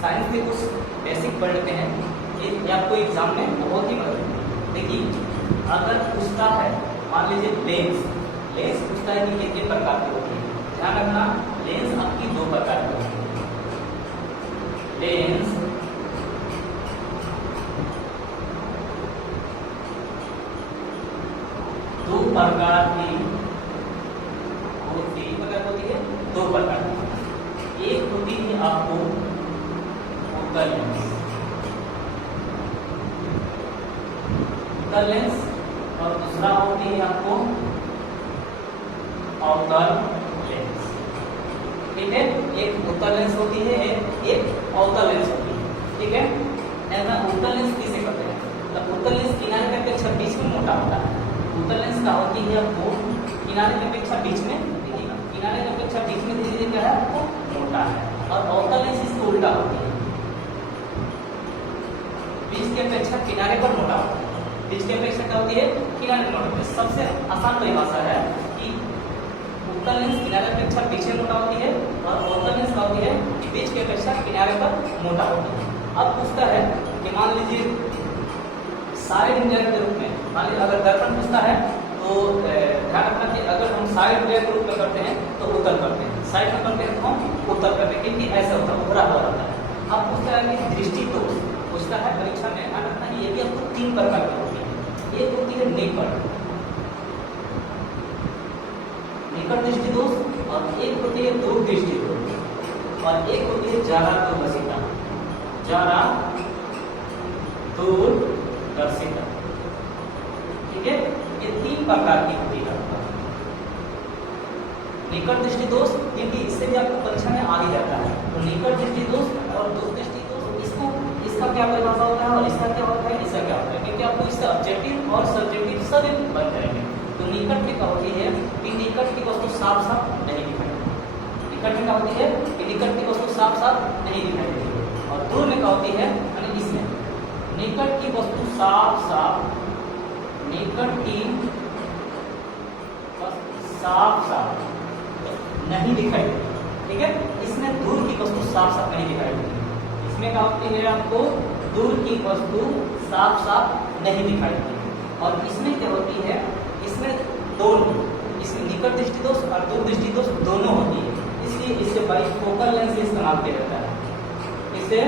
Science के कुछ basic पढ़ लेते हैं, ये आपको एग्जाम में बहुत ही मदद। देखिए अगर पूछता है, मान लीजिए लेंस, लेंस पूछता है कि कितने प्रकार की होती है, ध्यान रखना लेंस आपकी दो प्रकार की होती है। लेंस दो प्रकार की होती है, दो प्रकार की। एक होती है आपको फोकल लेंस, फोकल लेंस, और दूसरा होती है आपको अवतल लेंस। ठीक है, एक उत्तल लेंस होती है, एक अवतल लेंस होती है। ठीक है, ऐसा उत्तल लेंस किसे कहते हैं? मतलब उत्तल लेंस किनारे की अपेक्षा बीच में मोटा होता है। उत्तल लेंस का होती है आपको किनारे की अपेक्षा बीच में, देखिएगा किनारे की अपेक्षा बीच में धीरे धीरे क्या है आपको मोटा है, और अवतल लेंस इसको उल्टा होती है, बीच की अपेक्षा किनारे पर मोटा होता है। बीच की अपेक्षा क्या होती है? किनारे पर मोटा होती है। सबसे आसान परिभाषा है कि उत्तल लेंस किनारे की अपेक्षा पीछे मोटा होती है, और अवतल लेंस क्या होती है कि बीच की अपेक्षा किनारे पर मोटा होती है। अब पूछता है कि मान लीजिए साइड मिरर के रूप में, मान लीजिए अगर दर्पण पूछता है तो ध्यान रखना कि अगर हम साइड मिरर के रूप में करते हैं तो उत्तल करते हैं, साइड में करते हैं तो हम उत्तल करते हैं, क्योंकि ऐसा होता है उभरा हुआ रहता है। अब पूछता है कि दृष्टि दोष पूछता है परीक्षा में, ध्यान रखना ये भी आपको तीन प्रकार की होती है। एक होती है निकट, निकट दृष्टि दोष, और एक होती है दूर दृष्टि दोष, और एक होती है जारा दूरदर्शिता, जारा दूरदर्शिता। ठीक है, ये तीन प्रकार की होती है निकट दृष्टि दोष, क्योंकि इससे भी आपको परीक्षा में आ ही जाता है। तो निकट दृष्टि दोष और दूर दृष्टि दोष, इसको इसका क्या परिभाषा होता है और इसका क्या होता है, इसका क्या होता है, क्योंकि आपको इससे ऑब्जेक्टिव और सब्जेक्टिव सब बन जाएंगे। तो निकट में क्या होती है कि निकट की वस्तु साफ साफ नहीं दिखाई देती, निकट में क्या होती है कि निकट की वस्तु साफ साफ नहीं दिखाई देती, और दूर में क्या होती है यानी इसमें निकट की वस्तु साफ साफ, निकट की साफ साफ नहीं दिखाई देती। ठीक है, इसमें दूर की वस्तु साफ साफ नहीं दिखाई देती, इसमें क्या होती है आपको दूर की वस्तु साफ साफ नहीं दिखाई देती। और इसमें क्या होती है, इसमें दोनों, इसमें निकट दृष्टि दोष और दूर दृष्टि दोष दोनों होती है, इसलिए इसे बाइफोकल लेंस इस्तेमाल किया जाता है। इसे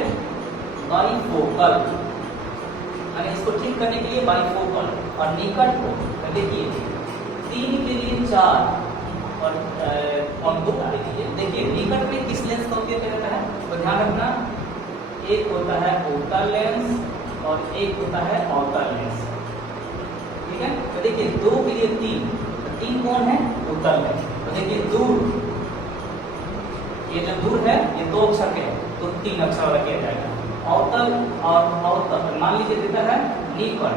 बाइफोकल यानी इसको ठीक करने के लिए बाइफोकल, और निकट को देखिए 3 के लिए 4 और 2 के लिए, देखिए निकट में किस लेंस का उपयोग किया जाता है, तो ध्यान रखना एक होता है उत्तल लेंस और एक होता है अवतल लेंस। ठीक है, तो देखिए 2 के लिए 3, तो 3 कौन है? उत्तल लेंस। तो देखिए दूर, ये जो दूर है ये 2 अक्षर के है, तो 3 अक्षर वाला किया जाएगा। अवतल और अवतल, मान लीजिए देता है निकट,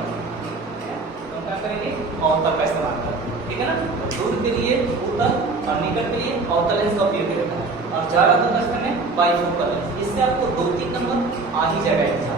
तो क्या करेंगे अवतल का इस्तेमाल करेंगे। ठीक है ना, तो दूर के लिए उत्तल और निकट के लिए अवतल लेंस का उपयोग किया जाता है, और ज्यादा दूरदर्शन में बाइफोकल लेंस। इससे आपको 2-3 नंबर आ ही जाएगा।